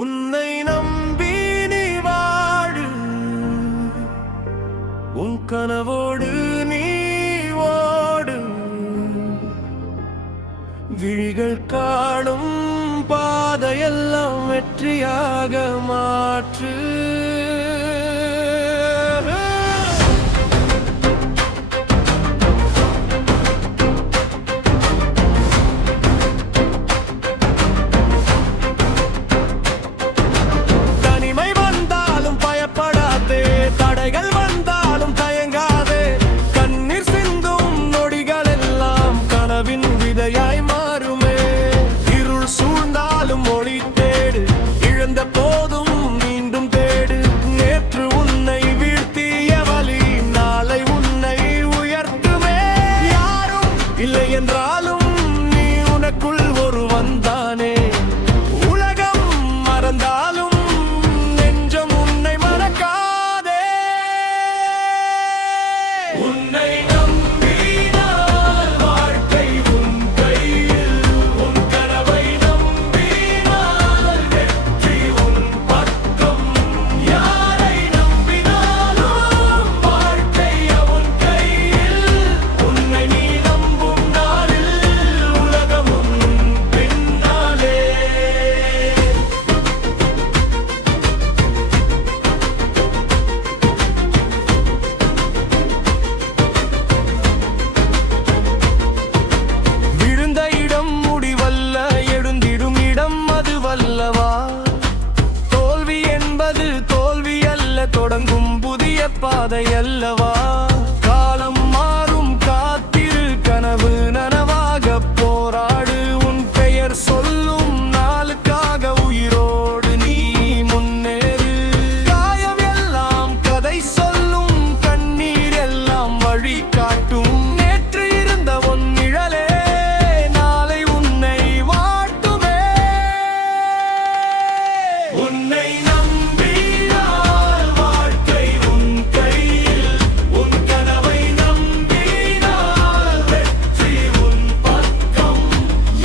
உன்னை நம்பி நீ வாடு, உன் கனவோடு நீ ஓடு. விழிகள் காணும் பாதையெல்லாம் வெற்றியாக மாற்று. என்றாலும் நீ உனக்குள் ஒருவன் தானே. உலகம் மறந்தாலும் நெஞ்சம் உன்னை மறக்காதே. உன்னை நம்பினால் வாழ்க்கை உன் கையில், உன் கனவை நம்பினால் வெற்றி உன் பக்கம். யாரை நம்பினாலும் வாழ்க்கை அவன் கையில். உன்னை நீ தோல்வி என்பது தோல்வி அல்ல, தொடங்கும் புதிய பாதை அல்லவா. காலம் மாறும் காத்திரு, கனவு நனவாக போராடு. உன் பெயர் சொல்லும் நாளுக்காக உயிரோடு நீ முன்னேறு. காயம் எல்லாம் கதை சொல்லும், கண்ணீர் எல்லாம் வழி காட்டும். நேற்று இருந்த உன் நிழலே நாளை உன்னை வாட்டுமே. உன்னை நம்பினால் வாழ்க்கை உன் கையில், உன் கனவை நம்பினால் வெற்றி உன் பக்கம்.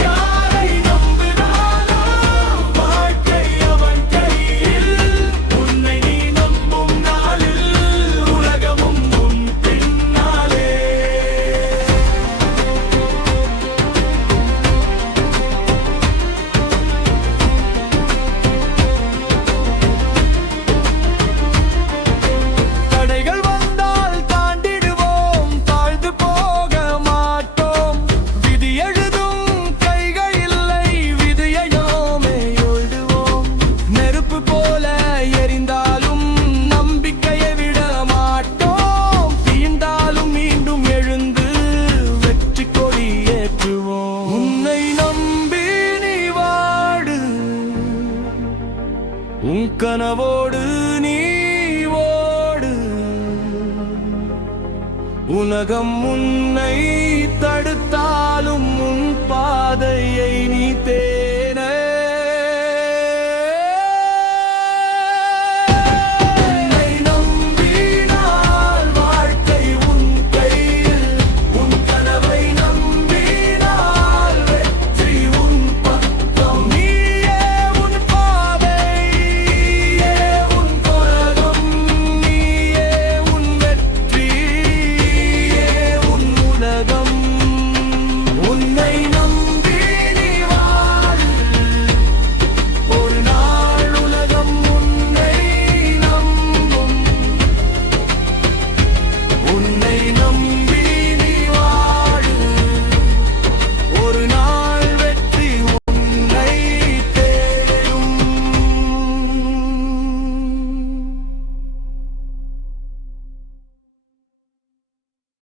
யாரை நம்பினாலும் வாழ்க்கை அவன் கையில். உன்னை நீ நம்பும் நாளில் உலகமும் உன் பின்னாலே. தடைகள் வந்தால் தாண்டிடுவோம், தாழ்ந்து போக மாட்டோம். விதி எழுதும் கைகள் இல்லை, விதியை நாமே எழுதுவோம். நெருப்பு போல எரிந்தாலும் நம்பிக்கையை விட மாட்டோம். தீண்டாலும் மீண்டும் எழுந்து வெற்றி கொடி ஏற்றுவோம். உன்னை நம்பி நீ வாடு, உன் கனவோடு நீ ஓடு. உலகம் உன்னை தடுத்தாலும் உன் பாதையை